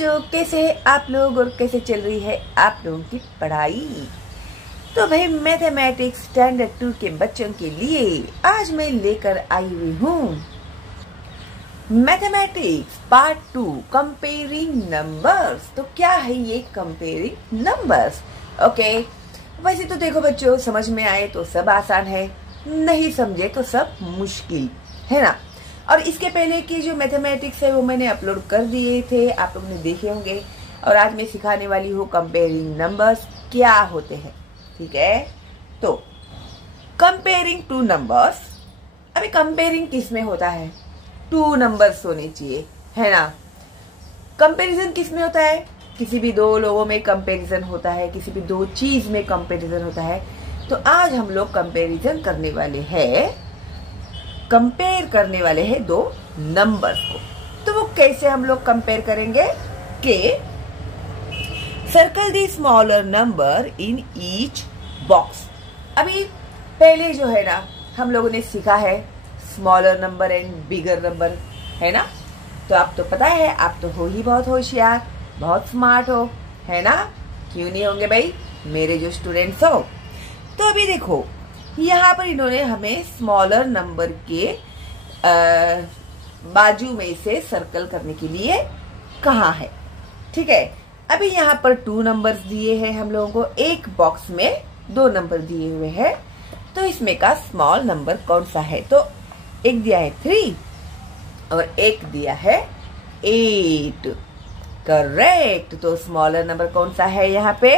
बच्चों, कैसे हैं आप लोग और कैसे चल रही है आप लोगों की पढ़ाई। तो भाई मैथमेटिक्स स्टैंडर्ड 2 के बच्चों के लिए आज मैं लेकर आई हुई हूँ मैथमेटिक्स पार्ट 2 कंपेयरिंग नंबर्स। तो क्या है ये कंपेयरिंग नंबर्स? ओके, वैसे तो देखो बच्चों, समझ में आए तो सब आसान है, नहीं समझे तो सब मुश्किल है ना। और इसके पहले की जो मैथमेटिक्स है वो मैंने अपलोड कर दिए थे, आप लोगों ने देखे होंगे। और आज मैं सिखाने वाली हूँ कंपेयरिंग नंबर्स क्या होते हैं। ठीक है, तो कंपेयरिंग टू नंबर्स। अभी कंपेयरिंग किस में होता है? टू नंबर्स होने चाहिए, है ना। कंपैरिजन किस में होता है? किसी भी दो लोगों में कंपैरिजन होता है, किसी भी दो चीज में कंपैरिजन होता है। तो आज हम लोग कंपैरिजन करने वाले हैं, कंपेयर करने वाले हैं दो नंबर्स को। तो वो कैसे हम लोग कंपेयर करेंगे कि circle the smaller number in each box. अभी पहले जो है ना हम लोगों ने सीखा है smaller number and bigger number, है ना। तो आप तो पता है, आप तो हो ही बहुत होशियार, बहुत स्मार्ट हो, है ना। क्यों नहीं होंगे भाई मेरे जो स्टूडेंट्स हो। तो अभी देखो यहाँ पर इन्होंने हमें स्मॉलर नंबर के बाजू में से सर्कल करने के लिए कहा है। ठीक है, अभी यहाँ पर 2 नंबर्स दिए हैं हम लोगों को, एक बॉक्स में 2 नंबर दिए हुए हैं। तो इसमें का स्मॉल नंबर कौन सा है? तो एक दिया है 3 और एक दिया है 8। करेक्ट। तो स्मॉलर नंबर कौन सा है? यहाँ पे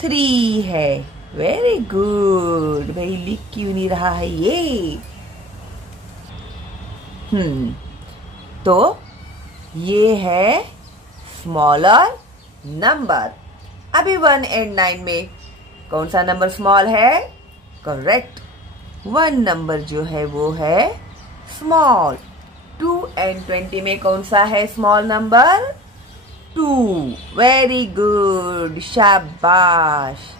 3 है। वेरी गुड भाई, लिख क्यों नहीं रहा है ये? तो ये है स्मॉलर नंबर। अभी 1 and 9 में कौन सा नंबर स्मॉल है? करेक्ट, 1 नंबर जो है वो है स्मॉल। 2 and 20 में कौन सा है स्मॉल नंबर? 2। वेरी गुड, शाबाश।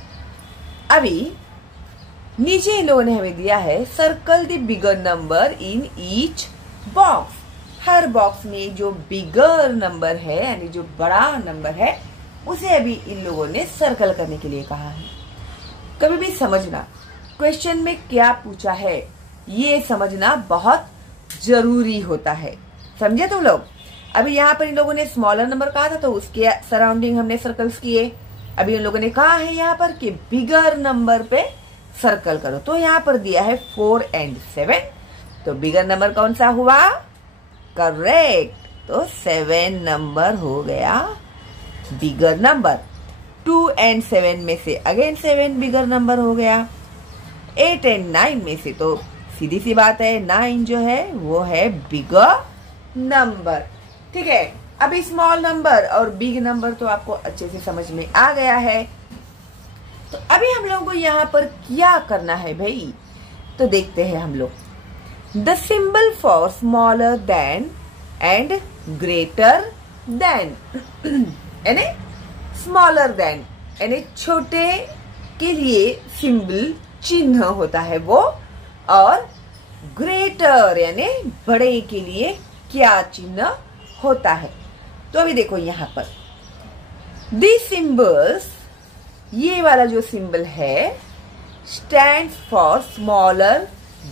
अभी नीचे इन लोगों ने हमें दिया है circle the bigger number in each box. Her box में जो बिगर नंबर है यानी जो बड़ा नंबर है उसे अभी इन लोगों ने सर्कल करने के लिए कहा है। कभी भी समझना क्वेश्चन में क्या पूछा है, ये समझना बहुत जरूरी होता है, समझे तुम लोग। अभी यहाँ पर इन लोगों ने स्मॉलर नंबर कहा था तो उसके सराउंडिंग हमने सर्कल्स किए। अभी इन लोगों ने कहा है यहाँ पर कि बिगर नंबर पे सर्कल करो। तो यहाँ पर दिया है 4 and 7। तो बिगर नंबर कौन सा हुआ? करेक्ट, तो 7 नंबर हो गया बिगर नंबर। 2 and 7 में से अगेन 7 बिगर नंबर हो गया। 8 and 9 में से तो सीधी सी बात है 9 जो है वो है बिगर नंबर। ठीक है, अभी स्मॉल नंबर और बिग नंबर तो आपको अच्छे से समझ में आ गया है। तो अभी हम लोगों को यहाँ पर क्या करना है भाई? तो देखते हैं हम लोग। The symbol for smaller than and greater than यानी स्मॉलर देन यानी छोटे के लिए सिंबल चिन्ह होता है वो, और ग्रेटर यानी बड़े के लिए क्या चिन्ह होता है। तो अभी देखो यहाँ पर दिस सिंबल्स, ये वाला जो सिंबल है स्टैंड्स फॉर स्मॉलर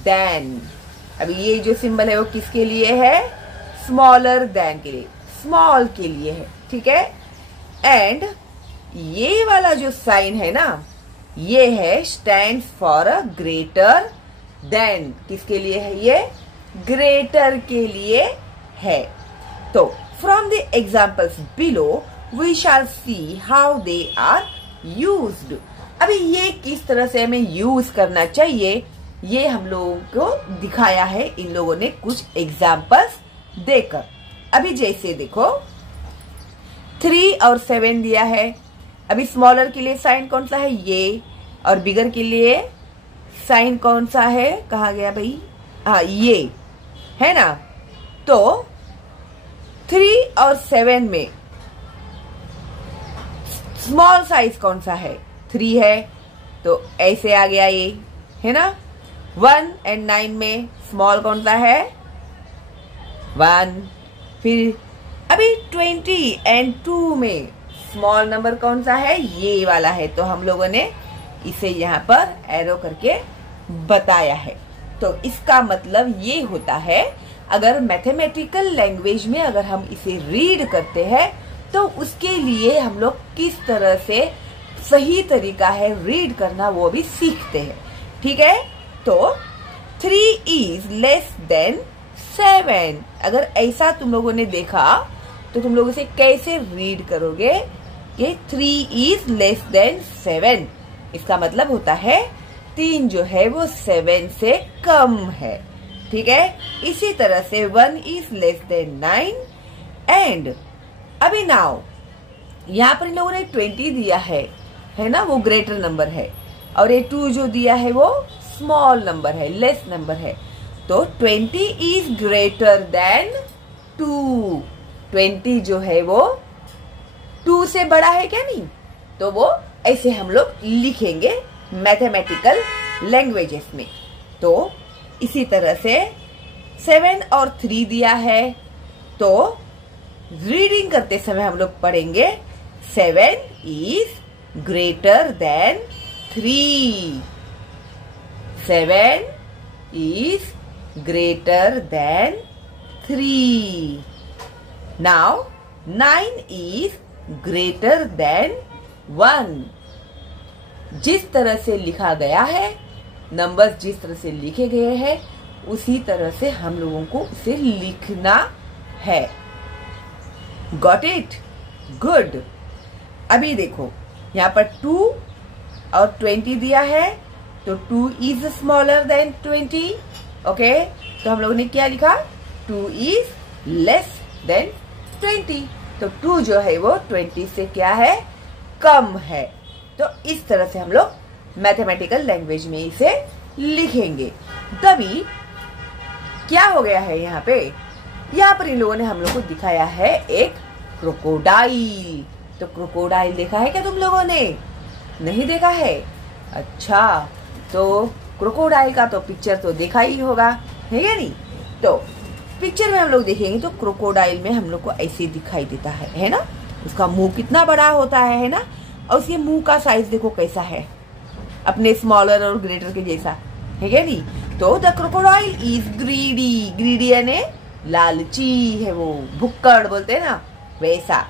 देन। अभी ये जो सिंबल है वो किसके लिए है? स्मॉलर देन के लिए, स्मॉल के लिए है। ठीक है, एंड ये वाला जो साइन है ना ये है stands for a greater than. किसके लिए है ये? ग्रेटर के लिए है। तो from the examples below we shall see how they are used. अभी ये किस तरह से हमें यूज करना चाहिए ये हम लोगों को दिखाया है इन लोगों ने कुछ एग्जाम्पल्स देकर। अभी जैसे देखो 3 और 7 दिया है। अभी स्मॉलर के लिए साइन कौन सा है? ये। और बिगर के लिए साइन कौन सा है? कहा गया भाई? हाँ, ये है ना। तो 3 और 7 में स्मॉल साइज कौन सा है? 3 है, तो ऐसे आ गया ये, है ना। 1 and 9 में स्मॉल कौन सा है? 1। फिर अभी 20 एंड 2 में स्मॉल नंबर कौन सा है? ये वाला है। तो हम लोगों ने इसे यहाँ पर एरो करके बताया है। तो इसका मतलब ये होता है, अगर मैथमेटिकल लैंग्वेज में अगर हम इसे रीड करते हैं तो उसके लिए हम लोग किस तरह से सही तरीका है रीड करना वो भी सीखते हैं। ठीक है। तो 3 इज लेस देन 7, अगर ऐसा तुम लोगों ने देखा तो तुम लोग इसे कैसे रीड करोगे कि 3 इज लेस देन 7? इसका मतलब होता है 3 जो है वो 7 से कम है। ठीक है। इसी तरह से 1 इज लेस देन 9 एंड अभी नाउ यहाँ पर इन लोगों ने 20 दिया है ना, वो ग्रेटर नंबर है, और ये 2 जो दिया है वो स्मॉल नंबर है, लेस नंबर है। तो 20 इज ग्रेटर देन 2, 20 जो है वो 2 से बड़ा है क्या? नहीं। तो वो ऐसे हम लोग लिखेंगे मैथमेटिकल लैंग्वेजेस में। तो इसी तरह से 7 और 3 दिया है, तो रीडिंग करते समय हम लोग पढ़ेंगे 7 is greater then 3, 7 is greater than 3. Now 9 is greater than 1. जिस तरह से लिखा गया है, नंबर्स जिस तरह से लिखे गए हैं, उसी तरह से हम लोगों को उसे लिखना है। Got it? Good. अभी देखो यहाँ पर 2 और 20 दिया है, तो 2 is smaller than 20. ओके, तो हम लोगों ने क्या लिखा? 2 is less than 20. तो 2 जो है वो 20 से क्या है? कम है। तो इस तरह से हम लोग मैथमेटिकल लैंग्वेज में इसे लिखेंगे। तभी क्या हो गया है यहाँ पे? यहाँ पर इन लोगों ने हम लोग को दिखाया है एक क्रोकोडाइल। तो क्रोकोडाइल देखा है क्या तुम लोगों ने? नहीं देखा है? अच्छा, तो क्रोकोडाइल का तो पिक्चर तो देखा ही होगा, है या नहीं? तो पिक्चर में हम लोग देखेंगे तो क्रोकोडाइल में हम लोग को ऐसे दिखाई देता है ना? उसका मुंह कितना बड़ा होता है ना? और उसके मुंह का साइज देखो कैसा है, अपने स्मॉलर और ग्रेटर के जैसा, है क्या नहीं? तो the crocodile is greedy. Greedy यानी लालची है, वो भुक्कड़ बोलते हैं ना, वैसा।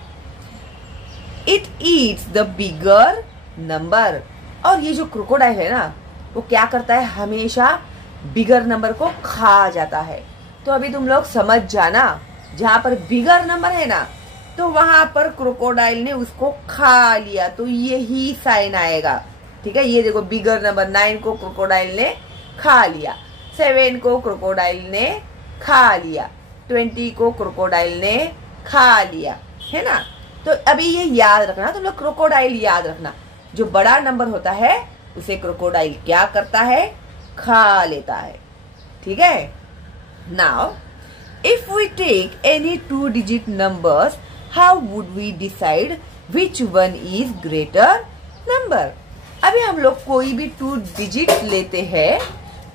It eats the bigger number. और ये जो क्रोकोडाइल है ना, वो क्या करता है? हमेशा बिगर नंबर को खा जाता है। तो अभी तुम लोग समझ जाना, जहां पर बिगर नंबर है ना, तो वहां पर क्रोकोडाइल ने उसको खा लिया, तो यही साइन आएगा। ठीक है, ये देखो, बिगर नंबर 9 को क्रोकोडाइल ने खा लिया, 7 को क्रोकोडाइल ने खा लिया, 20 को क्रोकोडाइल ने खा लिया, है ना? तो अभी ये याद रखना, तुम लोग क्रोकोडाइल याद रखना। जो बड़ा नंबर होता है उसे क्रोकोडाइल क्या करता है? खा लेता है। ठीक है। Now if we take any 2 digit numbers, how would we decide which one is greater number? अभी हम लोग कोई भी 2 डिजिट लेते हैं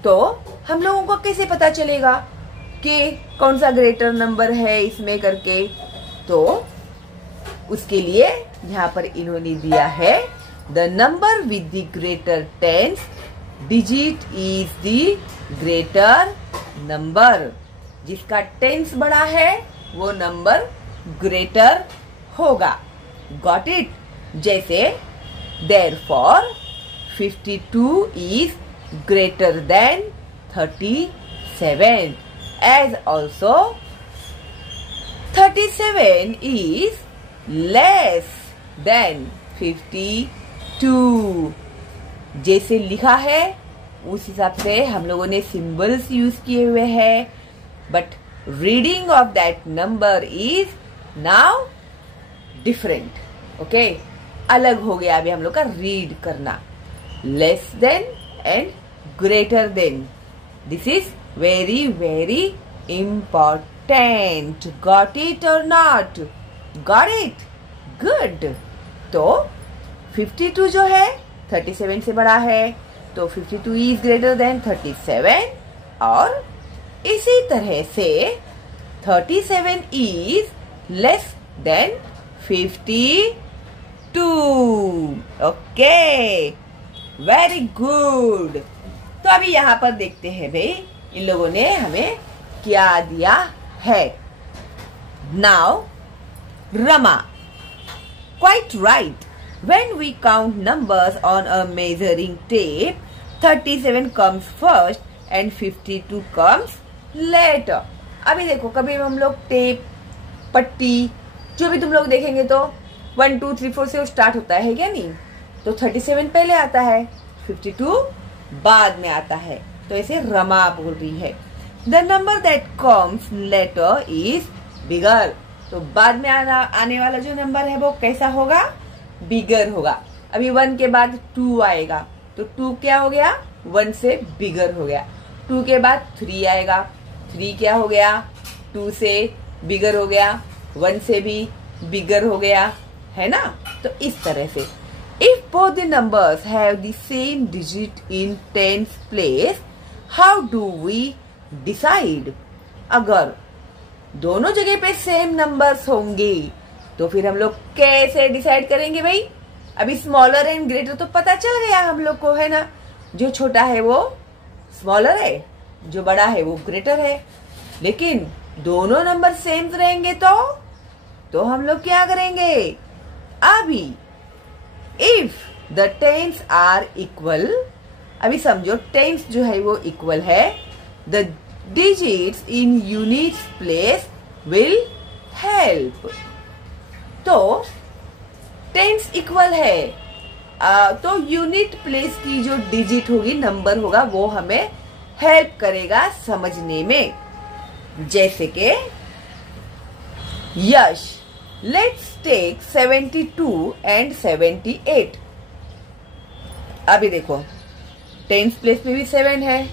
तो हम लोगों को कैसे पता चलेगा कि कौन सा ग्रेटर नंबर है इसमें करके? तो उसके लिए यहाँ पर इन्होंने दिया है the number with the greater tens digit is the greater number. जिसका टेंस बड़ा है वो नंबर ग्रेटर होगा। Got it? जैसे therefore 52 is greater than 37, as also 37 is less than 52। जैसे लिखा है उस हिसाब से हम लोगों ने सिंबल्स यूज किए हुए हैं, but reading of that number is now different. Okay, अलग हो गया अभी हम लोग का रीड करना। Less than and greater than, this is very very important. Got it और नॉट? Got it? गुड। तो 52 जो है 37 से बड़ा है, तो 52 इज ग्रेटर देन 37, और इसी तरह से 37 is less than 52। Okay, very good. तो अभी यहाँ पर देखते हैं भाई इन लोगों ने हमें क्या दिया है। Now Rama, quite right. When we count numbers on a measuring tape, 37 comes first and 52 comes later. अभी देखो, कभी हम लोग टेप, पट्टी, जो भी तुम लोग देखेंगे तो 1 2 3 4 से स्टार्ट होता है क्या नहीं? तो 37 पहले आता है, 52 बाद में आता है। तो ऐसे रमा बोल रही है। The number that comes later is bigger. तो बाद में आने वाला जो नंबर है वो कैसा होगा? बिगर होगा। अभी 1 के बाद 2 आएगा तो 2 क्या हो गया? 1 से बिगर हो गया। 2 के बाद 3 आएगा, 3 क्या हो गया? 2 से बिगर हो गया, 1 से भी बिगर हो गया, है ना? तो इस तरह से if both the numbers have the same digit in tens place, how do we decide? अगर दोनों जगह पे सेम नंबर्स होंगे तो फिर हम लोग कैसे डिसाइड करेंगे भाई? अभी स्मॉलर एंड ग्रेटर तो पता चल गया हम लोग को, है ना? जो छोटा है वो स्मॉलर है, जो बड़ा है वो ग्रेटर है। लेकिन दोनों नंबर सेम रहेंगे तो हम लोग क्या करेंगे? अभी if the tens are equal, अभी समझो टेंस जो है वो इक्वल है, the digits in units place will help. तो टेंस इक्वल है तो यूनिट प्लेस की जो डिजिट होगी, नंबर होगा, वो हमें हेल्प करेगा समझने में। जैसे कि यश, लेट्स टेक 72 एंड 78। अभी देखो टेंस प्लेस पे भी 7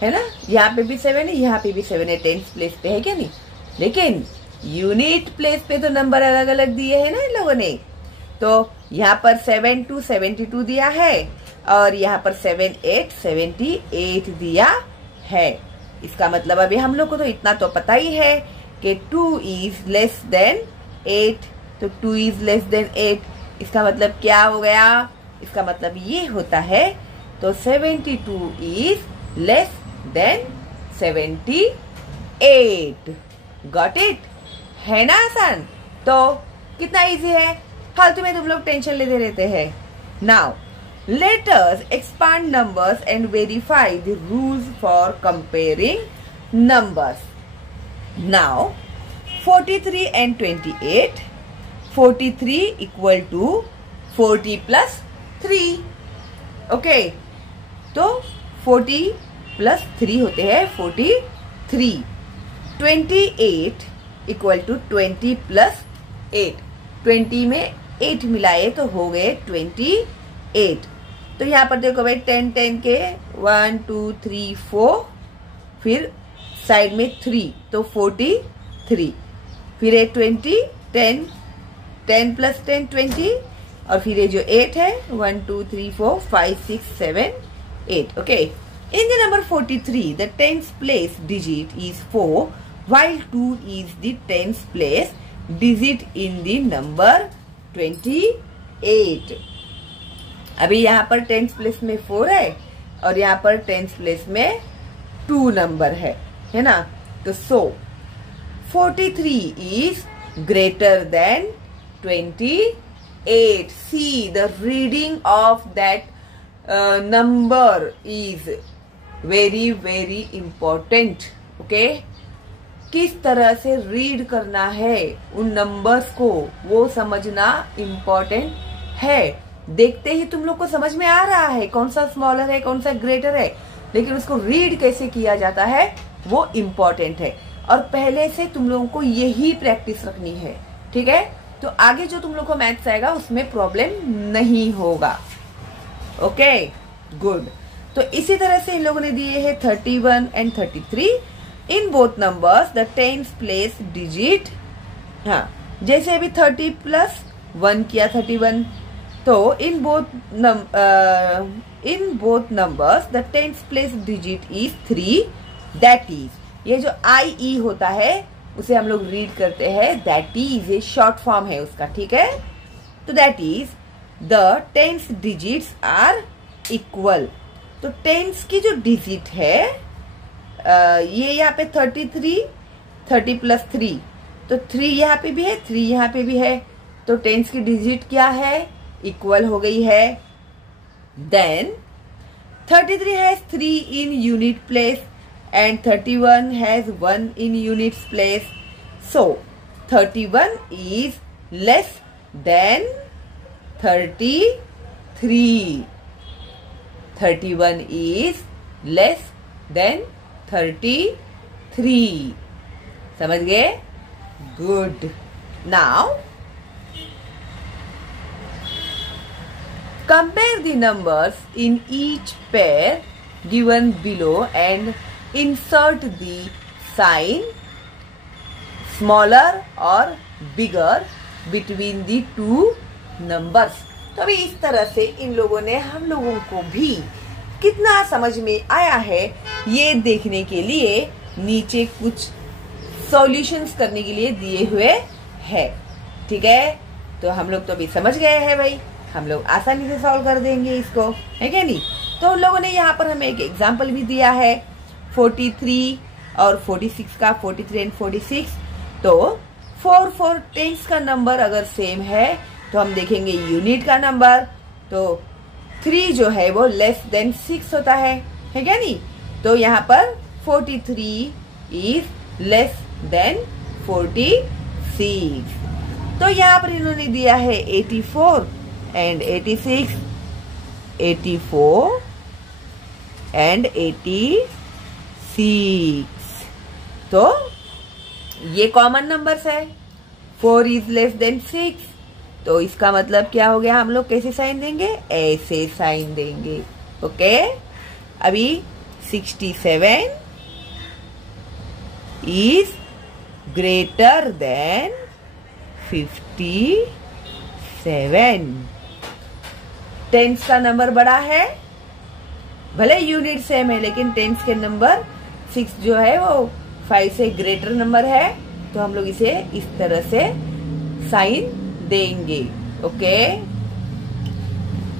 है ना? यहाँ पे भी 7 है, यहाँ पे भी 7 है, टेंस प्लेस पे है क्या नहीं? लेकिन यूनिट प्लेस पे तो नंबर अलग अलग दिए हैं ना इन लोगों ने। तो यहाँ पर 7 to 72 दिया है और यहाँ पर 7 8 78 दिया है। इसका मतलब अभी हम लोग को तो इतना तो पता ही है कि 2 is less than 8, तो 2 is less than 8 इसका मतलब क्या हो गया? इसका मतलब ये होता है, तो 72 is less than 78। Got it? है ना आसान? तो कितना इजी है, फालतू में तुम लोग टेंशन लेते रहते हैं। Now let us expand numbers and verify the rules for comparing numbers. Now 43 and 28, 43 equal to 40 plus 3। Okay, तो 40 प्लस 3 होते हैं 43। 28 इक्वल टू 20 प्लस 8, 20 में 8 मिलाए तो हो गए 28। तो यहाँ पर देखो भाई 10 10 के 1 2 3 4, फिर साइड में 3 तो 43, फिर एक 20 10 10 प्लस 10 20, और फिर ये जो 8 है 1 2 3 4 5 6 7 8। Okay, in the number 43 the tens place digit is 4 while 2 is the tens place digit in the number 28। अभी यहाँ पर टेंस प्लेस में 4 है और यहाँ पर टेंस प्लेस में 2 नंबर है ना? तो 43 is greater than 28। See the reading of that number is very very important। Okay, किस तरह से रीड करना है उन नंबर्स को, वो समझना इम्पोर्टेंट है। देखते ही तुम लोग को समझ में आ रहा है कौन सा स्मॉलर है कौन सा ग्रेटर है, लेकिन उसको रीड कैसे किया जाता है वो इम्पोर्टेंट है। और पहले से तुम लोगों को यही प्रैक्टिस रखनी है, ठीक है? तो आगे जो तुम लोग को मैथ्स आएगा उसमें प्रॉब्लम नहीं होगा। Okay, good. तो इसी तरह से इन लोगों ने दिए हैं 31 and 33। In both numbers the tens place digit, हाँ जैसे अभी 30 प्लस 1 किया 31, तो in both numbers the tens place digit is 3। That is, ये जो IE होता है उसे हम लोग रीड करते हैं दैट इज, ये शॉर्ट फॉर्म है उसका, ठीक है। तो that is the tens digits are equal. तो टेंस की जो डिजिट है ये यहाँ पे 33, 30 प्लस 3, तो 3 यहाँ पे भी है, 3 यहाँ पे भी है, तो टेंस की डिजिट क्या है, इक्वल हो गई है। Then 33 has 3 in unit place and 31 has 1 in units place. So 31 is less than 33. 31 is less than 33. समझ गए? Good. Now compare the numbers in each pair given below and insert the sign smaller or bigger between the two numbers. तो अभी इस तरह से इन लोगों ने हम लोगों को भी कितना समझ में आया है ये देखने के लिए नीचे कुछ सॉल्यूशंस करने के लिए दिए हुए है, ठीक है। तो हम लोग तो अभी समझ गए हैं भाई, हम लोग आसानी से सॉल्व कर देंगे इसको, है क्या नहीं। तो उन लोगों ने यहाँ पर हमें एक एग्जाम्पल भी दिया है 43 और 46 का, 43 एंड 46। तो 4 टेंस का नंबर अगर सेम है तो हम देखेंगे यूनिट का नंबर, तो 3 जो है वो लेस देन 6 होता है क्या नहीं। तो यहाँ पर 43 इज लेस देन 46। तो यहाँ पर इन्होंने दिया है 84 एंड 86, 84 एंड 86। तो ये कॉमन नंबर्स है। 4 इज लेस देन 6, तो इसका मतलब क्या हो गया, हम लोग कैसे साइन देंगे, ऐसे साइन देंगे, ओके। अभी 67 इज ग्रेटर देन 57। टेंस का नंबर बड़ा है, भले यूनिट सेम है लेकिन टेंस के नंबर 6 जो है वो 5 से ग्रेटर नंबर है, तो हम लोग इसे इस तरह से साइन देंगे, ओके।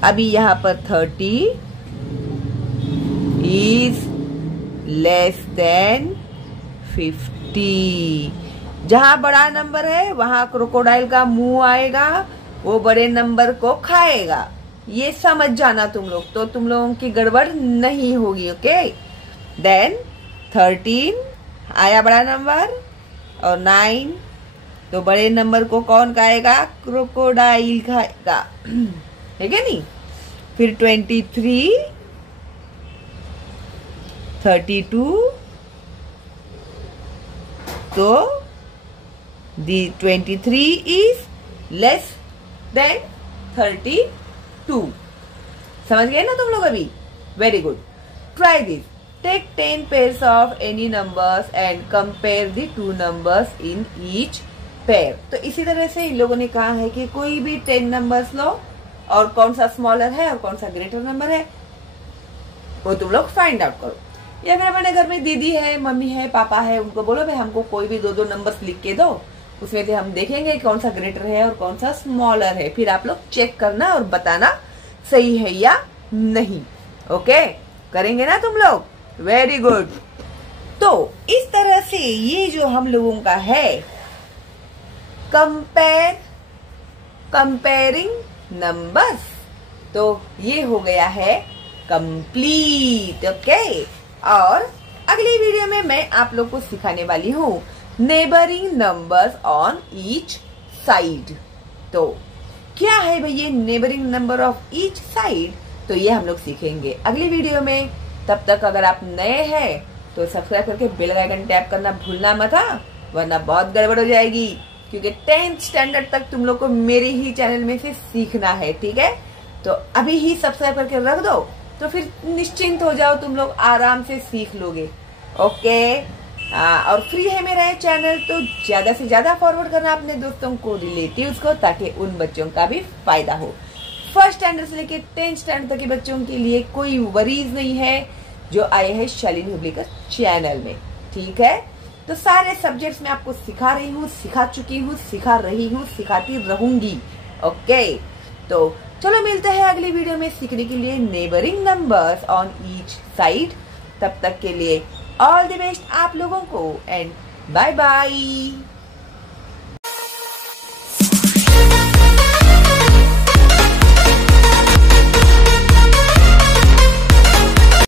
अभी यहाँ पर 30 इज लेस देन 50। जहां बड़ा नंबर है वहां क्रोकोडाइल का मुंह आएगा, वो बड़े नंबर को खाएगा, ये समझ जाना तुम लोग, तो तुम लोगों की गड़बड़ नहीं होगी, ओके। देन 13 आया बड़ा नंबर, और 9, तो बड़े नंबर को कौन खाएगा, क्रोकोडाइल खाएगा, है क्या नहीं। फिर 23, 32, तो दी 23 इज लेस देन 32। समझ गए ना तुम लोग अभी, very good. Try this, take 10 pairs of any numbers and compare the 2 numbers in each pair। तो इसी तरह से इन लोगों ने कहा है कि कोई भी 10 नंबर्स लो और कौन सा स्मॉलर है और कौन सा ग्रेटर नंबर है वो तुम लोग फाइंड आउट करो। या फिर अपने घर में दीदी है, मम्मी है, पापा है, उनको बोलो भाई हमको कोई भी 2 नंबर्स लिख के दो, उसमें से हम देखेंगे कौन सा ग्रेटर है और कौन सा स्मॉलर है, फिर आप लोग चेक करना और बताना सही है या नहीं, ओके। करेंगे ना तुम लोग, वेरी गुड। तो इस तरह से ये जो हम लोगों का है कंपेयरिंग नंबर्स, तो ये हो गया है कंप्लीट, ओके। और अगली वीडियो में मैं आप लोग को सिखाने वाली हूँ neighbouring numbers on each side. तो क्या है भाई ये neighbouring number of each side, तो ये हम लोग सीखेंगे अगली वीडियो में। तब तक अगर आप नए हैं तो सब्सक्राइब करके बेल आइकन टैप करना भूलना मत, वरना बहुत गड़बड़ हो जाएगी, क्योंकि 10th स्टैंडर्ड तक तुम लोग को मेरे ही चैनल में से सीखना है, ठीक है। तो अभी ही सब्सक्राइब करके रख दो, तो फिर निश्चिंत हो जाओ, तुम लोग आराम से सीख लोगे, ओके। और फ्री है मेरा ये चैनल, तो ज्यादा से ज्यादा फॉरवर्ड करना अपने दोस्तों को, रिलेटिव्स को, ताकि उन बच्चों का भी फायदा हो। 1st स्टैंडर्ड से लेके 10th स्टैंडर्ड तक के बच्चों के लिए कोई वरीज नहीं है जो आए हैं शालिनी हुबलीकर चैनल में, ठीक है। तो सारे सब्जेक्ट्स में आपको सिखा रही हूँ, सिखा चुकी हूँ, सिखा रही हूँ, सिखाती रहूंगी। ओके, तो चलो मिलते हैं अगली वीडियो में सीखने के लिए neighbouring numbers on each side. तब तक के लिए ऑल द बेस्ट आप लोगों को एंड बाय बाय।